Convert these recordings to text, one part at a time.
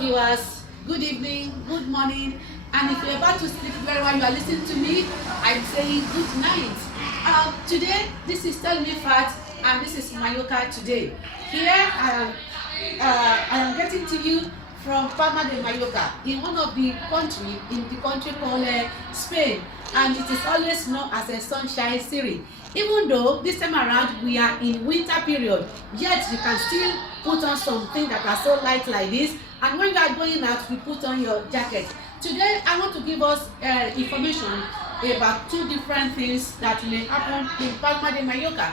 viewers, good evening, good morning, and if you're about to sleep very well, you are listening to me, I'm saying good night. Today, this is Tell Me Fat, and this is Mallorca Today. Here I am getting to you from Palma de Mallorca, in one of the country called Spain, and it is always known as a sunshine city. Even though this time around we are in winter period, yet you can still put on something that are so light like this, and when you are going out, you put on your jacket. Today I want to give us information about two different things that may happen in Palma de Mallorca.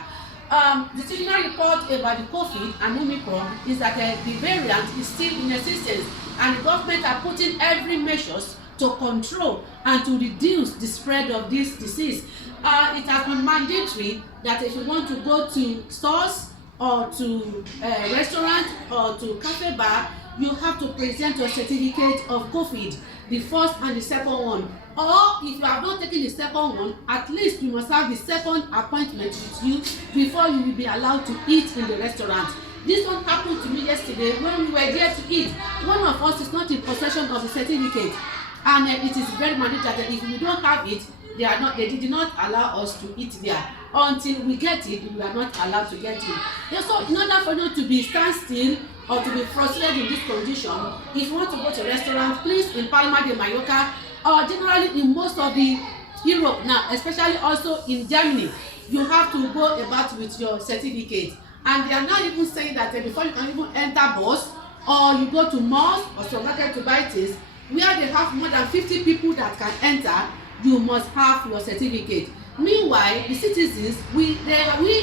The seasonal report about the COVID and Omicron is that the variant is still in existence, and the government are putting every measures to control and to reduce the spread of this disease. It has been mandatory that if you want to go to stores or to restaurant or to cafe bar, you have to present your certificate of COVID, the first and the second one. Or if you have not taken the second one, at least you must have the second appointment with you before you will be allowed to eat in the restaurant. This one happened to me yesterday when we were there to eat. One of us is not in possession of the certificate, and it is very mandatory that if you don't have it, they did not allow us to eat there. Until we get it, we are not allowed to get it. So in order for you to be standstill or to be frustrated in this condition, if you want to go to a restaurant, please, in Palma de Mallorca, or generally in most of the Europe now, especially also in Germany, you have to go about with your certificate. And they are not even saying that before you can even enter bus or you go to malls or supermarket to buy things, where they have more than 50 people that can enter, you must have your certificate. Meanwhile, the citizens, we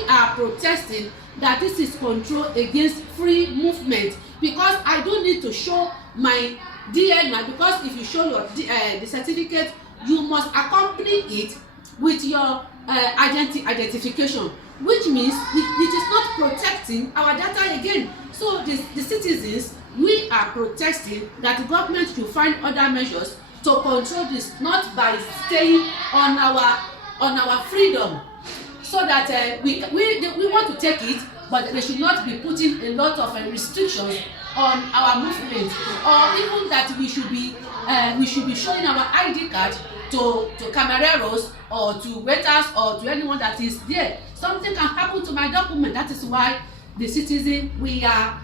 are protesting that this is control against free movement, because I don't need to show my DNA, because if you show your the certificate, you must accompany it with your identification, which means it is not protecting our data again. So the citizens, we are protesting that the government should find other measures to control this, not by staying on our freedom, so that we want to take it, but they should not be putting a lot of restrictions on our movement, or even that we should be showing our ID card to camareros or to waiters or to anyone that is there. Something can happen to my document. That is why the citizen, we are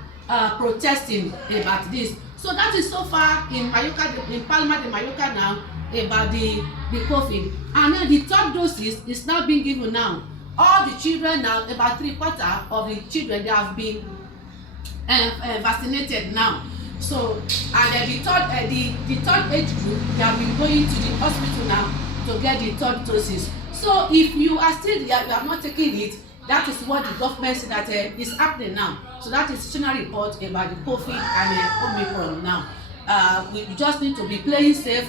protesting about this. So that is so far in Palma de Mallorca now about the COVID. And then the third doses is now being given now. All the children now, about 3/4 of the children, they have been vaccinated now. So, and the third age group, they have been going to the hospital now to get the third doses. So if you are still there, you are not taking it, that is what the government said that is happening now. So that is a report about the COVID and Omicron now. We just need to be playing safe,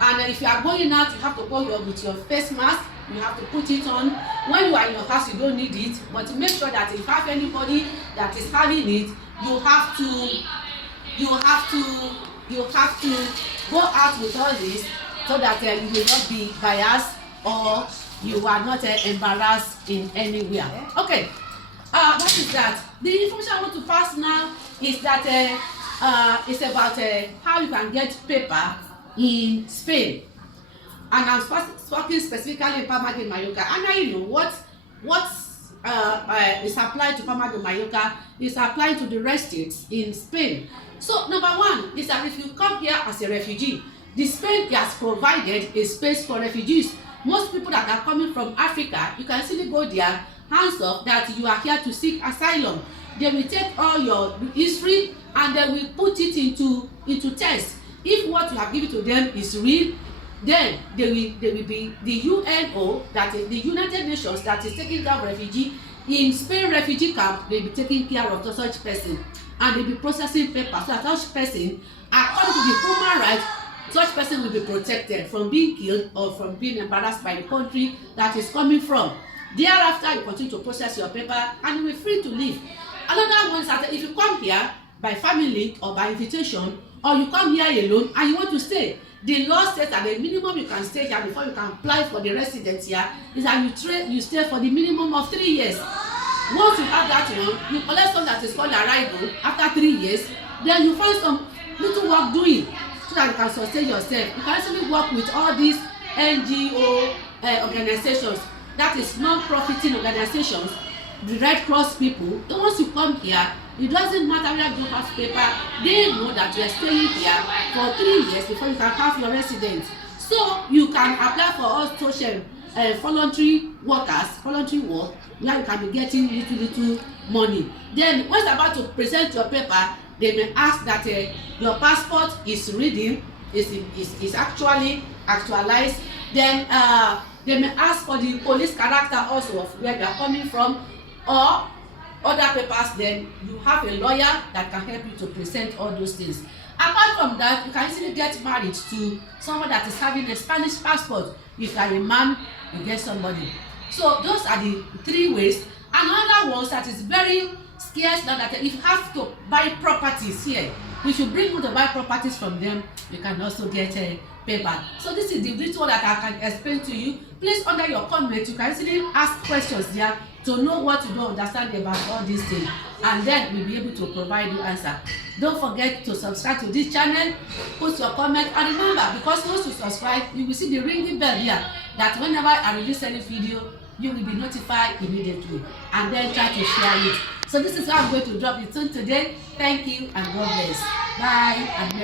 and if you are going out, you have to go with your face mask. You have to put it on. When you are in your house, you don't need it, but make sure that if you have anybody that is having it, you have to go out with all this, so that you will not be biased or you are not embarrassed in anywhere. Okay, that is that. The information I want to pass now is that it's about how you can get paper in Spain, and I'm talking specifically in Palma de Mallorca. And I know what is applied to Palma de Mallorca is applied to the rest states in Spain. So number one is that if you come here as a refugee, the Spain has provided a space for refugees. Most people that are coming from Africa, you can simply go there, hands up that you are here to seek asylum. They will take all your history and they will put it into test. If what you have given to them is real, then they will be the UNO, that is the United Nations, that is taking care of refugee. In Spain refugee camp, they will be taking care of such person, and they will be processing paper, so that such person, according to the human rights, such person will be protected from being killed or from being embarrassed by the country that is coming from. Thereafter, you continue to process your paper and you will be free to leave. Another one is that if you come here by family or by invitation, or you come here alone and you want to stay, the law says that the minimum you can stay here before you can apply for the residence here is that you stay for the minimum of 3 years. Once you have that one, you collect something that is called arrival after 3 years, then you find some little work doing so that you can sustain yourself. You can actually work with all these NGO organizations, that is non-profiting organizations, the Red Cross people. And once you come here, it doesn't matter whether you don't have paper, they know that you are staying here for 3 years before you can have your residence. So you can apply for all social voluntary workers, voluntary work, where you can be getting little money. Then when you're about to present your paper, they may ask that your passport is reading, is actually actualized. Then they may ask for the police character also of where you are coming from, or other papers. Then you have a lawyer that can help you to present all those things. Apart from that, you can easily get married to someone that is having a Spanish passport. If you are a man, you get somebody. So those are the 3 ways. Another one that is very scarce now, that if you have to buy properties here, if you bring you to buy properties from them, you can also get a paper. So this is the little that I can explain to you. Please, under your comment, you can easily ask questions there to know what you don't understand about all these things, and then we'll be able to provide you answer. Don't forget to subscribe to this channel, put your comment, and remember, because once you subscribe, you will see the ringing bell here, that whenever I release any video, you will be notified immediately, and then try to share it. So this is how I'm going to drop it on today. Thank you and God bless. Bye. And